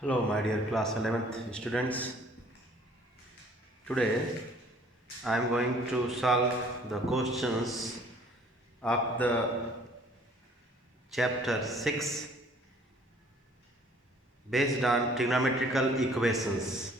Hello, my dear class 11th students. Today I am going to solve the questions of the chapter 6 based on trigonometrical equations.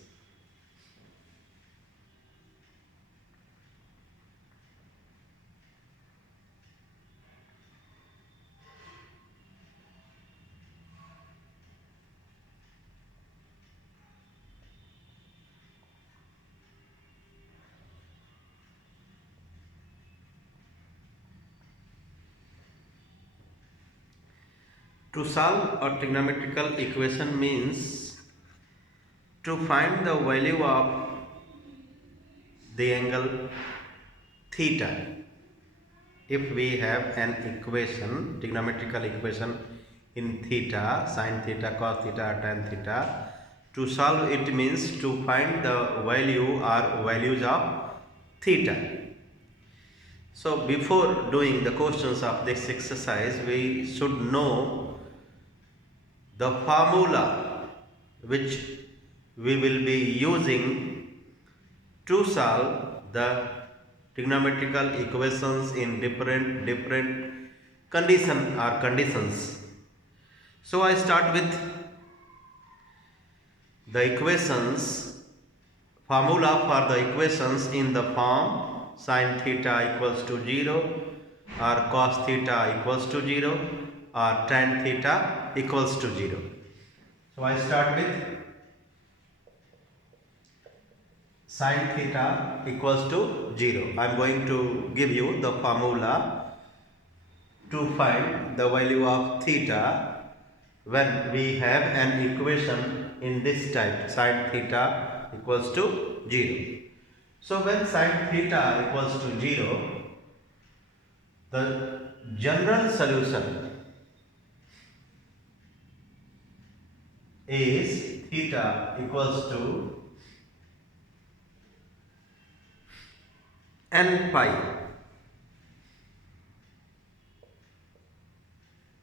To solve a trigonometrical equation means to find the value of the angle theta. If we have an equation, trigonometrical equation in theta, sin theta, cos theta, tan theta, to solve it means to find the value or values of theta. So before doing the questions of this exercise, we should know the formula which we will be using to solve the trigonometrical equations in different conditions. So I start with the equations, formula for the equations in the form sin theta equals to 0 or cos theta equals to 0 or tan theta equals to 0. So I start with sin theta equals to 0. I am going to give you the formula to find the value of theta when we have an equation in this type, sin theta equals to 0. So when sin theta equals to 0, the general solution is theta equals to n pi,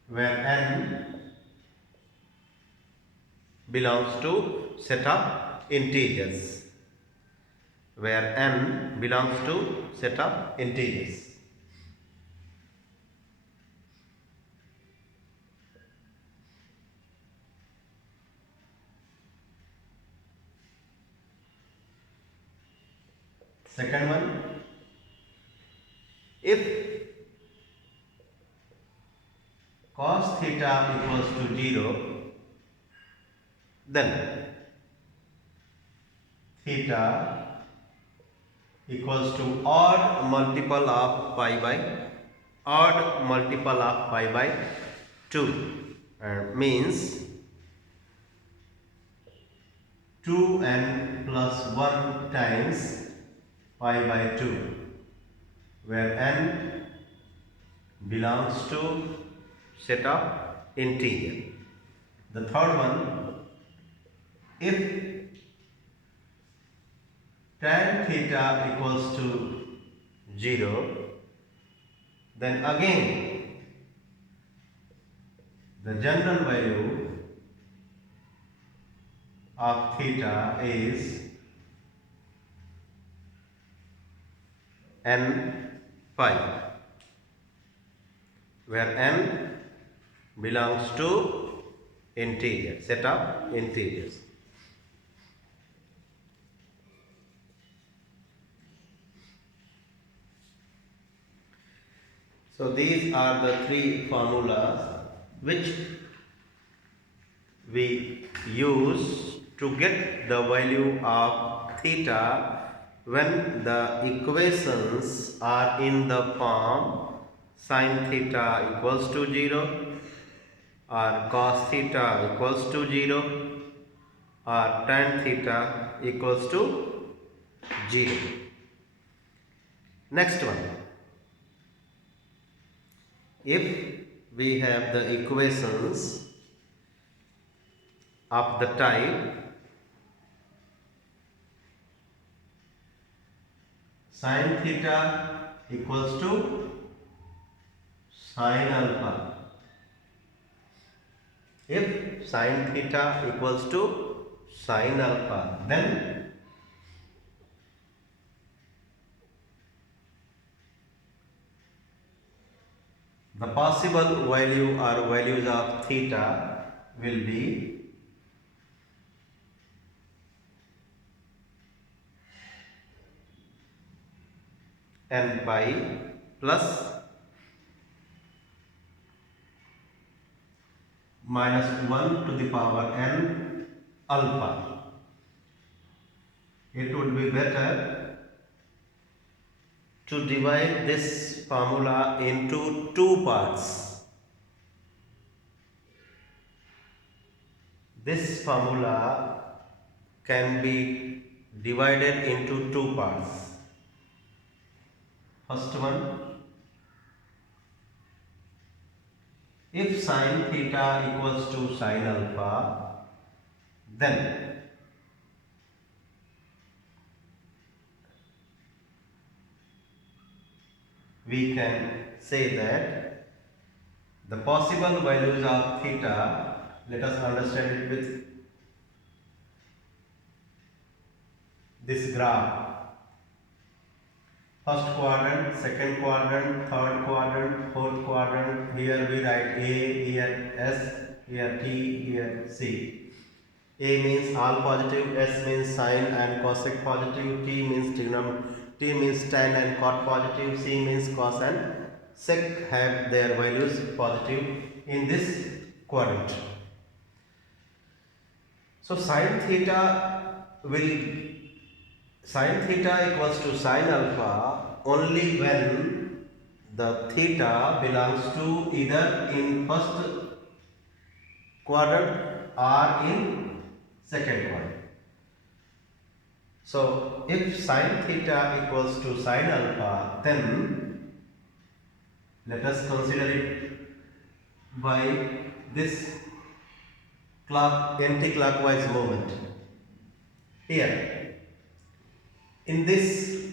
where n belongs to set of integers, where n belongs to set of integers. Second one, if cos theta equals to 0, then theta equals to odd multiple of pi by 2, means 2n plus 1 times pi by 2, where n belongs to set of integer. The third one, if tan theta equals to 0, then again the general value of theta is n pi, where n belongs to integer, set of integers. So these are the three formulas which we use to get the value of theta when the equations are in the form sin theta equals to 0 or cos theta equals to 0 or tan theta equals to 0. Next one, if we have the equations of the type sin theta equals to sin alpha If sin theta equals to sin alpha, then the possible value or values of theta will be n pi plus minus 1 to the power n alpha. It would be better to divide this formula into two parts. This formula can be divided into two parts. First one, if sin theta equals to sin alpha, then we can say that the possible values of theta, let us understand it with this graph. First quadrant, second quadrant, third quadrant, fourth quadrant. Here we write A, here S, here T, here C. A means all positive, S means sine and cosec positive, T means T means tan and cot positive, C means cos and sec have their values positive in this quadrant. So sin theta equals to sin alpha only when the theta belongs to either in first quadrant or in second quadrant. So if sin theta equals to sin alpha, then let us consider it by this anti-clockwise movement. Here, in this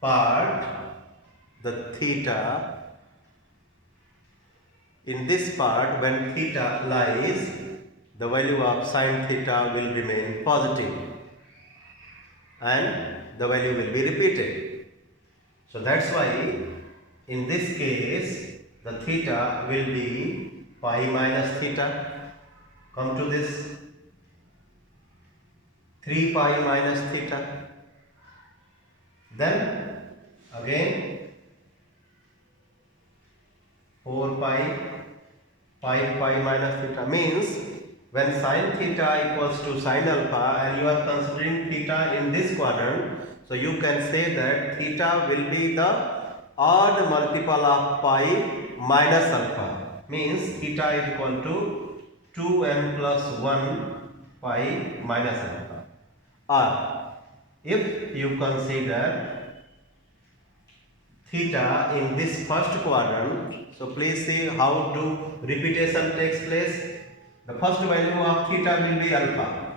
part, the theta, in this part when theta lies, the value of sin theta will remain positive and the value will be repeated. So that's why in this case the theta will be pi minus theta. Come to this 3 pi minus theta. Then again 4 pi minus theta means when sin theta equals to sin alpha and you are considering theta in this quadrant, so you can say that theta will be the odd multiple of pi minus alpha, means theta is equal to 2n plus 1 pi minus alpha. Or if you consider theta in this first quadrant, so please see how to repetition takes place. The first value of theta will be alpha,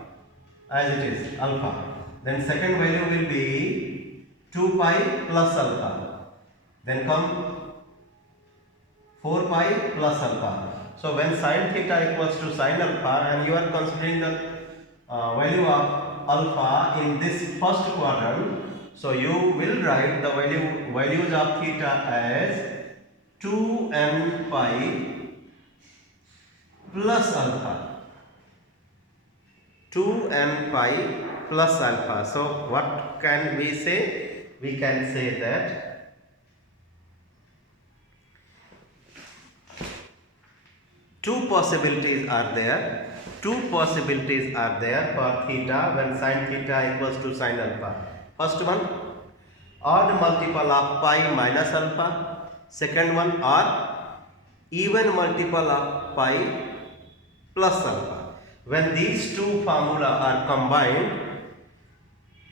as it is alpha. Then second value will be 2 pi plus alpha. Then come 4 pi plus alpha. So when sin theta equals to sin alpha and you are considering the value of alpha in this first quadrant, so you will write the values of theta as 2n pi plus alpha. 2n pi plus alpha. So what can we say? We can say that two possibilities are there. Two possibilities are there for theta when sin theta equals to sin alpha. First one, odd multiple of pi minus alpha. Second one, or even multiple of pi plus alpha. When these two formula are combined,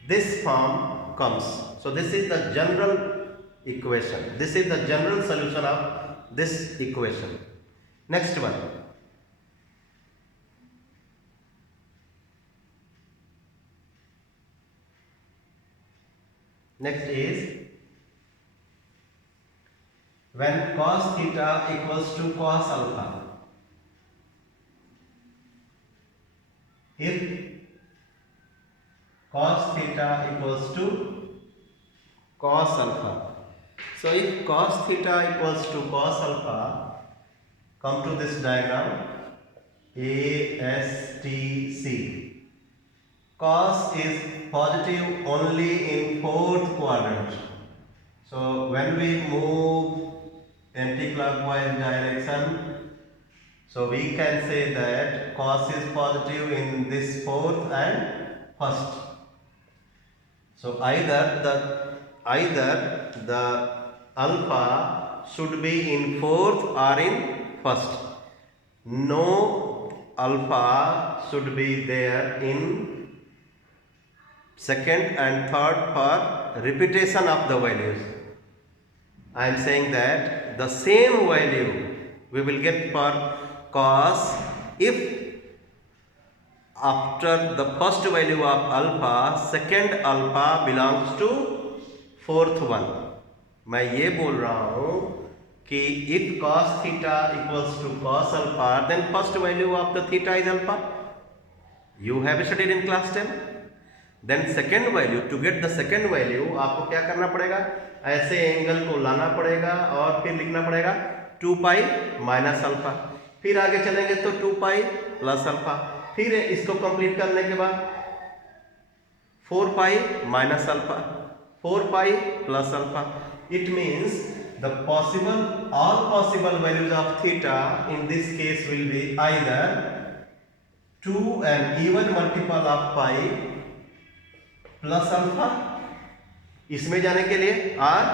this form comes. So this is the general equation. This is the general solution of this equation. Next one. Next is when cos theta equals to cos alpha. if cos theta equals to cos alpha. So if cos theta equals to cos alpha, come to this diagram ASTC. Cos is positive only in fourth quadrant. So when we move anti-clockwise direction, so we can say that cos is positive in this fourth and first. So either the alpha should be in fourth or in first. No alpha should be there in second and third for repetition of the values. I am saying that the same value we will get for cos if after the first value of alpha second alpha belongs to fourth one. मैं ये बोल रहा हूँ कि if cos theta equals to cos alpha, then first value of the theta is alpha. You have studied in class 10. Then second value, to get the second value आपको क्या करना पड़ेगा, ऐसे एंगल को लाना पड़ेगा और फिर लिखना पड़ेगा 2 पाई माइनस अल्फा. फिर आगे चलेंगे तो 2 पाई प्लस अल्फा. फिर इसको कंप्लीट करने के बाद 4 pi minus alpha, 4 pi plus alpha. It means the all possible values of theta in this case will be either 2 and even multiple of pi plus alpha इसमें जाने के लिए और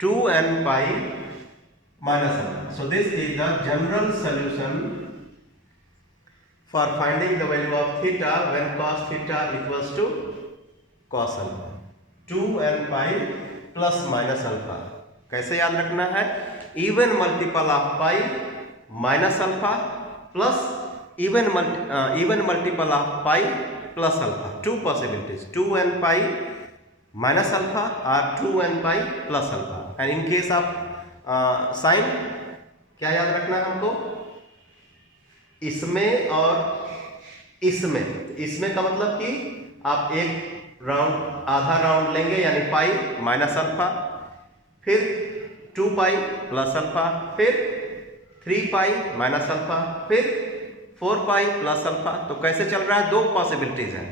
2 and pi minus alpha. So this is the general solution for finding the value of theta when cos theta equals to cos alpha. 2 and pi plus minus alpha. कैसे याद रखना है? Even multiple of pi minus alpha plus even multiple of pi plus alpha. Two possibilities, 2 and pi minus alpha or 2 and pi plus alpha. And in case of sin क्या याद रखना है हमको? इसमें और इसमें का मतलब कि आप एक राउंड आधा राउंड लेंगे यानी पाई माइनस अल्फा, फिर 2 पाई प्लस अल्फा, फिर 3 पाई माइनस अल्फा, फिर 4 पाई प्लस अल्फा. तो कैसे चल रहा है? दो पॉसिबिलिटीज हैं.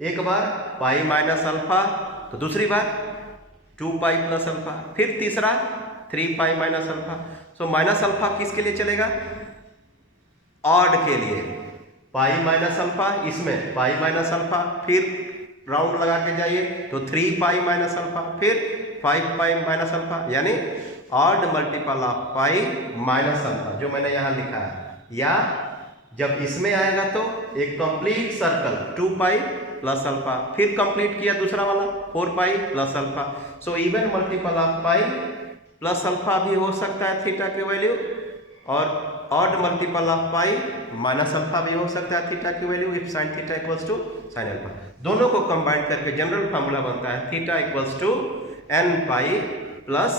एक बार पाई माइनस अल्फा, तो दूसरी बार 2 पाई प्लस अल्फा, फिर तीसरा 3 पाई minus alpha. So minus alpha किसके लिए चलेगा? ऑड के लिए. पाई माइनस अल्फा, इसमें पाई माइनस अल्फा, फिर राउंड लगा के जाइए तो 3 पाई माइनस अल्फा, फिर 5 पाई माइनस अल्फा, यानी odd multiple of pi minus alpha जो मैंने यहाँ लिखा है. या जब इसमें आएगा तो एक complete circle 2 pi plus alpha, फिर कंप्लीट किया दूसरा वाला 4 pi plus alpha. So even multiple of pi plus alpha भी हो सकता है थीटा की वैल्यू, और odd multiple of pi minus alpha भी हो सकता है थीटा की value if sine theta equals to sine alpha. दोनों को कंबाइन करके जनरल फार्मूला बनता है theta equals to n pi plus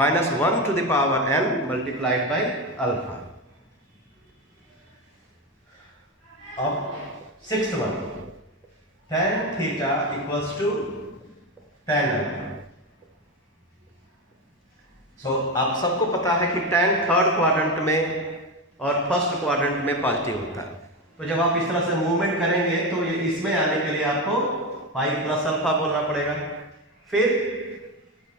minus 1 to the power n multiplied by alpha. अब 6th one, tan theta equals to tan alpha. So आप सबको पता है कि tan थर्ड क्वाड्रेंट में और फर्स्ट क्वाड्रेंट में पॉजिटिव होता है. तो जब आप इस तरह से मूवमेंट करेंगे तो ये इसमें आने के लिए आपको पाई प्लस अल्फा बोलना पड़ेगा, फिर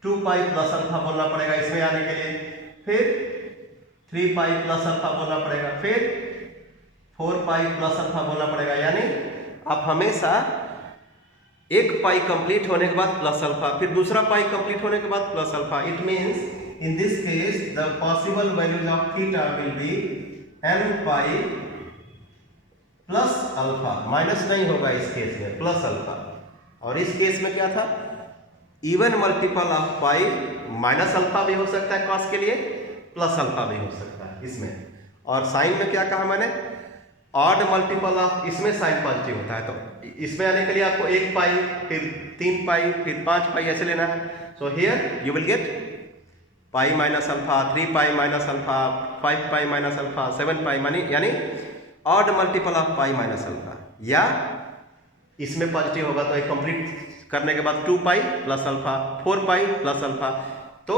2 पाई प्लस अल्फा बोलना पड़ेगा इसमें आने के लिए, फिर 3 पाई प्लस अल्फा बोलना पड़ेगा, फिर 4 पाई प्लस अल्फा बोलना पड़ेगा. यानी आप हमेशा एक पाई कंप्लीट होने के बाद प्लस अल्फा, फिर दूसरा पाई कंप्लीट होने के बाद plus alpha. It means in this case the possible values of theta will be n pi plus alpha. Minus नहीं होगा इस केस में, प्लस अल्फा. और इस केस में क्या था? Even multiple of pi minus alpha भी हो सकता है कॉस के लिए, प्लस अल्फा भी हो सकता है इसमें. और साइन में क्या कहा मैंने? ऑड मल्टीपल ऑफ, इसमें साइन पॉजिटिव होता है तो इसमें आने के लिए आपको 1 पाई, फिर 3 पाई, फिर 5 पाई ऐसे लेना है. So here you will get pi minus alpha, 3 pi minus alpha, 5 pi minus alpha, 7 पाई यानी odd multiple of pi minus alpha, या इसमें पॉजिटिव होगा तो एक कंप्लीट करने के बाद 2 pi plus alpha, 4 pi plus alpha, तो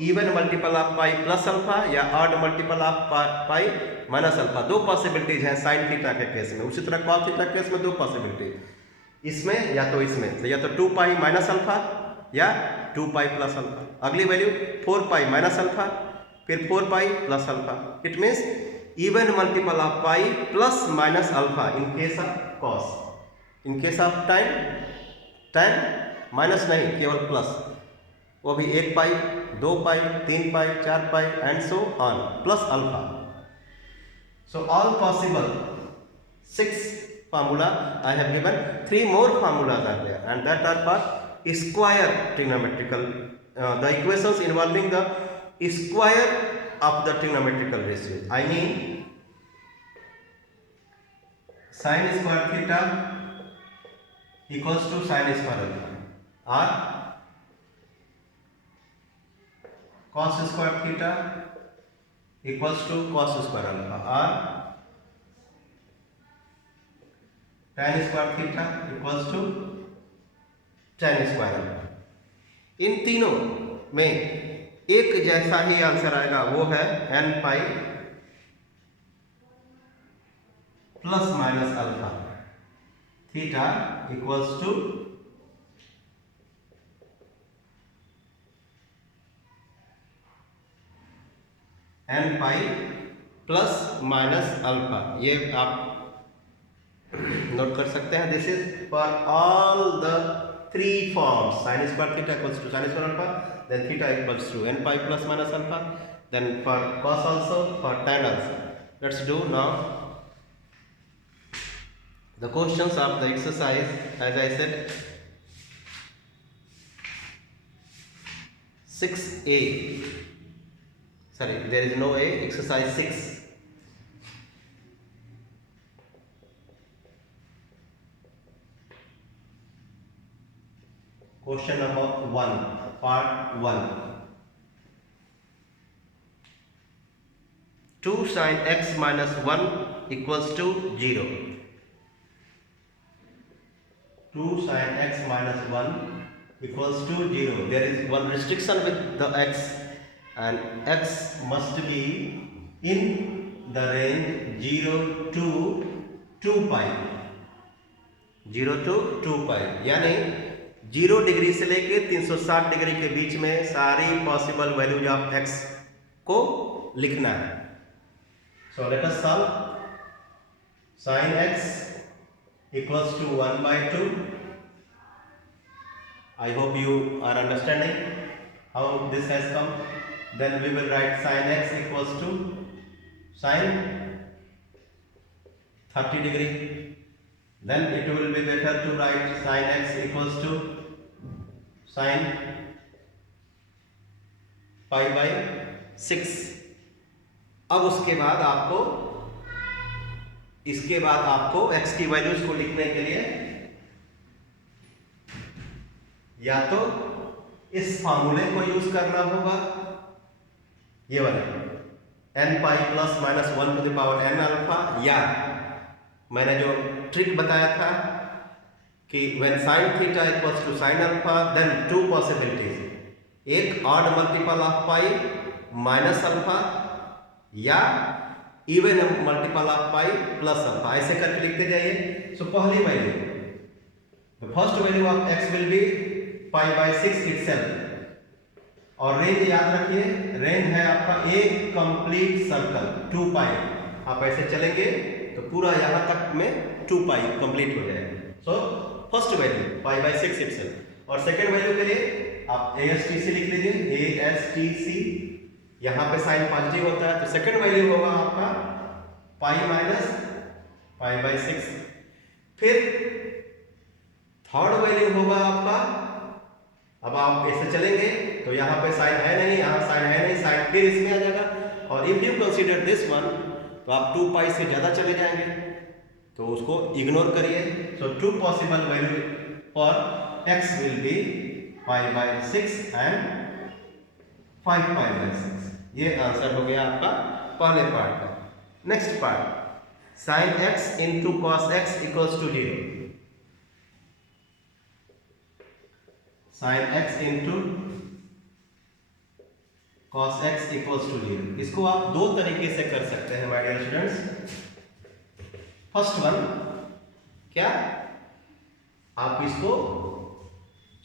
even multiple of pi plus alpha या odd multiple of pi minus alpha, दो पॉसिबिलिटीज हैं साइन थीटा के केस में। उसी तरह कॉस थीटा के केस में दो पॉसिबिलिटीज, इसमें या तो इसमें, तो या तो 2 पाई माइनस अल्फा या 2 पाई प्लस अल्फा। अगली वैल्यू 4 पाई माइनस अल्फा, फिर 4 pi plus alpha. It means even multiple of pi plus minus alpha in case of cos. In case of tan minus नहीं, केवल plus, वो भी 1 pi, 2 pi, 3 pi, 4 pi and so on plus alpha. So all possible 6 formula I have given, 3 more formulas are there, and that are for square trigonometrical, the equations involving the square of the trigonometrical ratios. I mean sin square theta equals to sin square alpha, or cos square theta equals to cos square alpha, or tan square theta equals to tan square alpha। इन तीनों में एक जैसा ही answer आएगा, वो है n pi plus minus alpha theta equals to n pi plus minus alpha. ये आप note कर सकते हैं। This is for all the 3 forms, sine square theta equals to sine square alpha, then theta equals to n pi plus minus alpha, then for cos also, for tan also। Let's do now the questions of the exercise। as I said, 6a, sorry, there is no a, exercise 6। Question number 1, part 1। 2 sin x minus 1 equals to 0। 2 sin x minus 1 equals to 0। There is one restriction with the x, and x must be in the range 0 to 2 pi, 0 to 2 pi, यानी 0 degree से लेके 360 degree के बीच में सारी possible values of x को लिखना है। So let us solve. sin x equals to 1/2। I hope you are understanding how this has come। Then we will write sin x equals to sin 30 degree। Then it will be better to write sin x equals to sin pi by 6। अब उसके बाद आपको, इसके बाद आपको x की values को लिखने के लिए या तो इस फार्मूले को यूज करना होगा, ये वाला n pi plus minus 1 to the power n alpha, या मैंने जो ट्रिक बताया था कि when sin theta equals to sin alpha, then 2 possibilities, एक odd multiple of pi minus alpha या even multiple of pi plus alpha, ऐसे करके लिखते जाइए। सो पहली value, the first value of x will be pi by 6 itself, और range याद रखिए, रेंज है आपका एक कंप्लीट सर्कल 2 पाई। आप ऐसे चलेंगे तो पूरा यहां तक में 2 पाई कंप्लीट हो जाएगा। सो first value pi by 6 itself, और सेकंड वैल्यू के लिए आप ASTC लिख लीजिए, ASTC, यहां पे साइन पॉजिटिव होता है, तो सेकंड वैल्यू होगा आपका पाई माइनस पाई बाय 6। फिर थर्ड वैल्यू होगा आपका, अब आप ऐसे चलेंगे तो यहाँ पे साइन है नहीं, यहाँ साइन है नहीं, साइन फिर इसमें आ जाएगा, और if you consider this one तो आप 2 पाई से ज्यादा चले जाएंगे, तो उसको इग्नोर करिए। सो 2 possible value for x will be pi by 6 and 5 pi by 6। ये आंसर हो गया आपका पहले पार्ट का। Next part, sin x into cos x equals to 0. sin x into cos x equals to 0. इसको आप दो तरीके से कर सकते हैं my dear students. First one, क्या आप इसको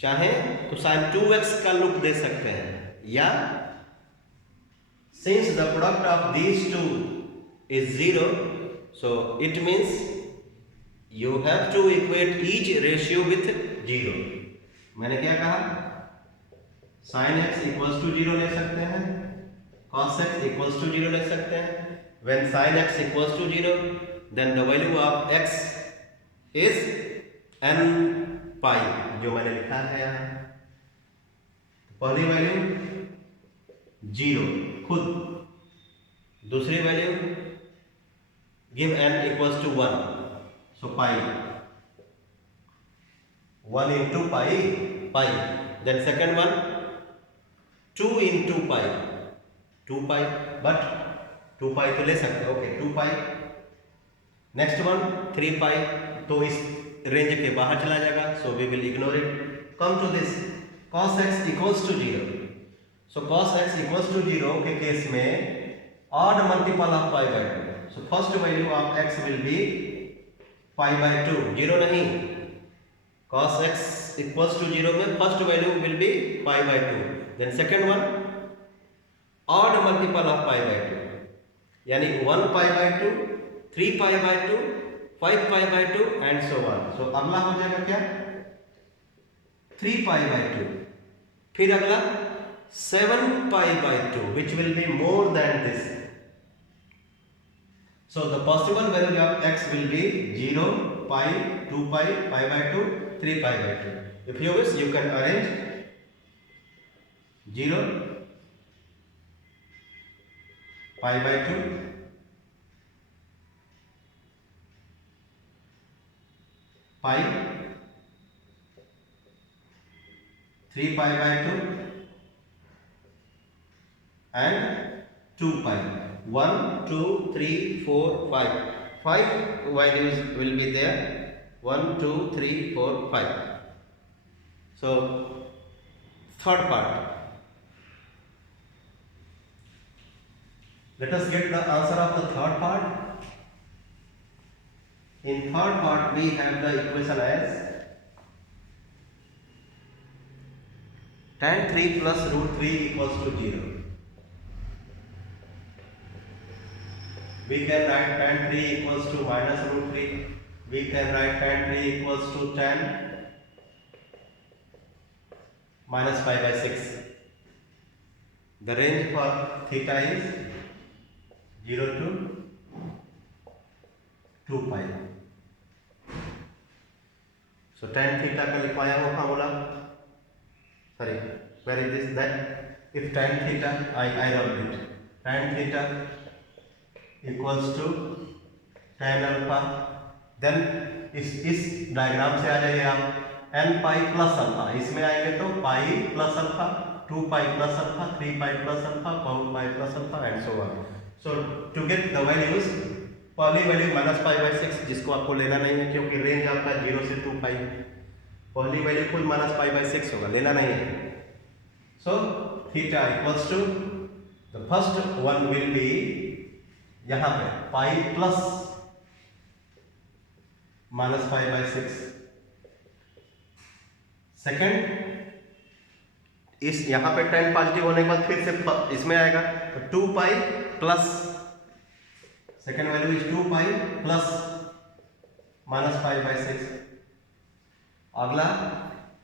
चाहें तो sin 2x का लुक दे सकते हैं, या since the product of these two is 0, so it means you have to equate each ratio with 0. मैंने क्या कहा? sin x equals to 0 ले सकते हैं, cos x equals to 0 ले सकते हैं. When sin x equals to 0, then the value of x is n pi, जो मैंने लिखा है यहाँ. पहली वैल्यू 0 खुद, दूसरी value give n equals to 1, so pi, 1 into pi. Then second one 2 into pi, 2 pi, but 2 pi तो ले सकते हो, okay 2 pi. Next one 3 pi, तो इस रेंज के बाहर चला जाएगा, so we will ignore it. Come to this cos x equals to 0. So cos x equals to 0 के केस में odd multiple of pi by 2. So first value of x will be pi by 2, 0 नहीं. cos x equals to 0 में first value will be pi by 2. Then second one odd multiple of pi by 2, यानी 1 pi by 2, 3 pi by 2, 5 pi by 2 and so on. So अगला हो जाएगा क्या? 3 pi by 2. फिर अगला 7 pi by 2, which will be more than this. So the possible value of x will be 0, pi, 2 pi, pi by 2, 3 pi by 2. If you wish, you can arrange 0, pi by 2, pi, 3 pi by 2 and 2 pi. 1, 2, 3, 4, 5. 5 values will be there. 1, 2, 3, 4, 5. So third part. Let us get the answer of the third part. In third part we have the equation as tan 3 plus root 3 equals to 0. We can write tan 3 equals to minus root 3. We can write tan 3 equals to tan minus 5 by 6. The range for theta is 0 to 2 pi. So tan theta का लिखवाया हुआ formula, sorry, where is this? That if tan theta, I wrote it, tan theta equals to tan alpha, then इस diagram से आ जाइए आप, n pi plus alpha, इसमें आएंगे तो pi plus alpha, 2 pi plus alpha, 3 pi plus alpha, 4 pi plus alpha and so on. So to get the values, पहली value minus pi by 6, जिसको आपको लेना नहीं है क्योंकि रेंज आपका 0 से 2 पाई, पहली वैल्यू खुद माइनस पाई बाई 6 होगा, लेना नहीं है. So theta equals to the first one will be यहाँ पे pi plus minus pi by 6. Second इस यहाँ पे 10 पॉजिटिव होने के बाद फिर से इसमें आएगा तो 2 pi plus, second value is 2 pi plus minus pi by 6. अगला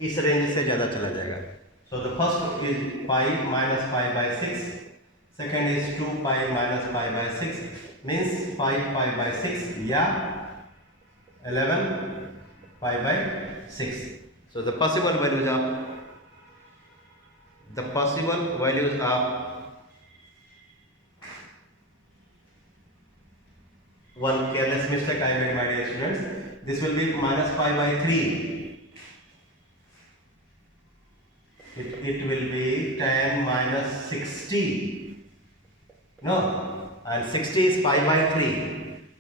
इस रेंज से ज्यादा चला जाएगा. So the first is pi minus pi by 6, second is 2 pi minus pi by 6, means 5 pi by 6 या 11 पाई by 6. So the possible values of one careless mistake I made, my dear students. This will be minus pi by 3. It will be tan minus 60. No, and 60 is pi by 3.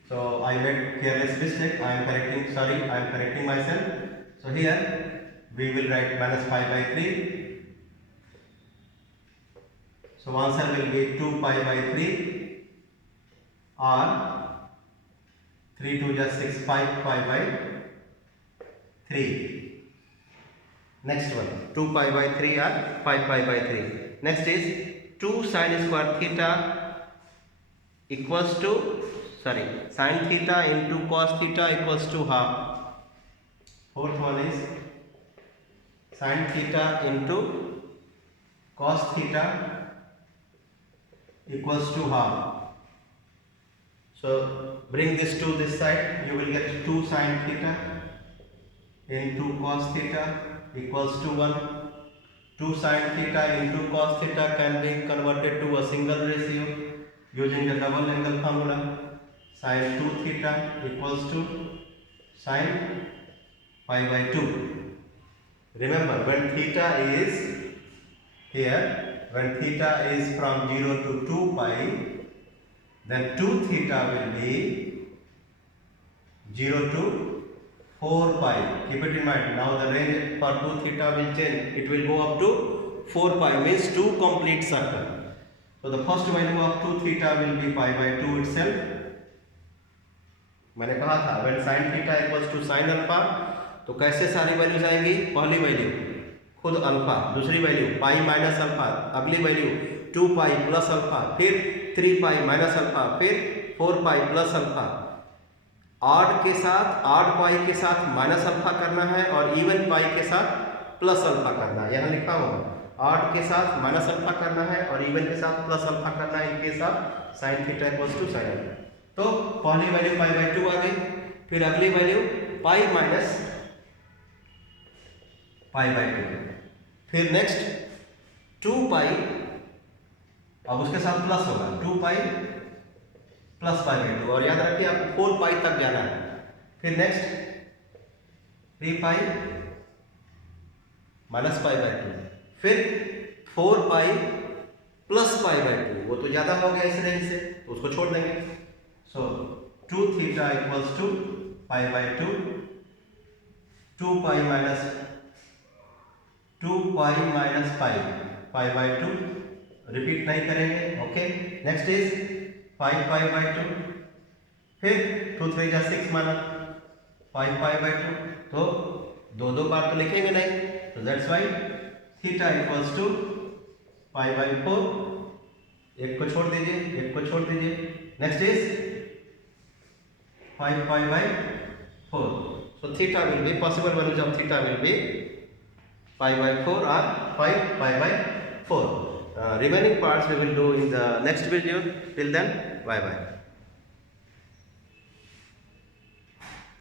So I made careless mistake. I am correcting. Sorry, I am correcting myself. So here we will write minus pi by 3. So answer will be 2 pi by 3 or 3 to just 6 pi by 3. Next one 2 pi by 3 or 5 pi by 3. Next is 2 sin square theta equals to sin theta into cos theta equals to half. Fourth one is sin theta into cos theta equals to half. So bring this to this side, you will get 2 sin theta into cos theta equals to 1. 2 sin theta into cos theta can be converted to a single ratio using the double angle formula. Sin 2 theta equals to sin pi by 2. Remember, when theta is here, when theta is from 0 to 2 pi, then 2 theta will be 0 to 4 pi. Keep it in mind. Now the range for 2 theta will change. It will go up to 4 pi, means 2 complete circle. So the first value of 2 theta will be pi by 2 itself. मैंने कहा था when sin theta equals to sin alpha, तो कैसे सारी values आएंगी? पहली value खुद alpha, दूसरी वैल्यू पाई माइनस अल्फा, अगली वैल्यू 2 पाई प्लस अल्फा, फिर 3 पाई माइनस अल्फा, फिर 4 पाई प्लस अल्फा। ऑड के साथ, ऑड पाई के साथ माइनस अल्फा करना है और इवन पाई के साथ प्लस अल्फा करना है। यहाँ लिखा होगा ऑड के साथ माइनस अल्फा करना है और इवन के साथ प्लस अल्फा करना है। इनके साथ sine theta equals to sine alpha. तो पहली वैल्यू पाई बाई 2 आ गई, फिर अगली value pi minus pi by 2, फिर नेक्स्ट 2 पाई, अब उसके साथ प्लस होगा 2 पाई प्लस पाई बाई 2, और याद रखिए आपको 4 पाई तक जाना है। फिर next 3 pi minus pi by 2, फिर 4 पाई प्लस पाई बाई 2, वो तो ज्यादा हो गया इस रेंज से, तो उसको छोड़ देंगे। So 2 theta equals to pi by 2, 2 pi minus 2 pi minus pi, pi by 2, repeat नहीं करेंगे। Okay, next is 5 pi by 2, फिर 2 3 जा 6 माना 5 पाई बाई 2, तो दो बार तो लिखेंगे नहीं, तो that's why theta equals to pi by 4, एक को छोड़ दीजिए, एक को छोड़ दीजिए। Next is 5 pi by 4, so theta will be, possible values of theta will be pi by 4 or 5 pi by 4. Remaining parts we will do in the next video. Till then, bye bye.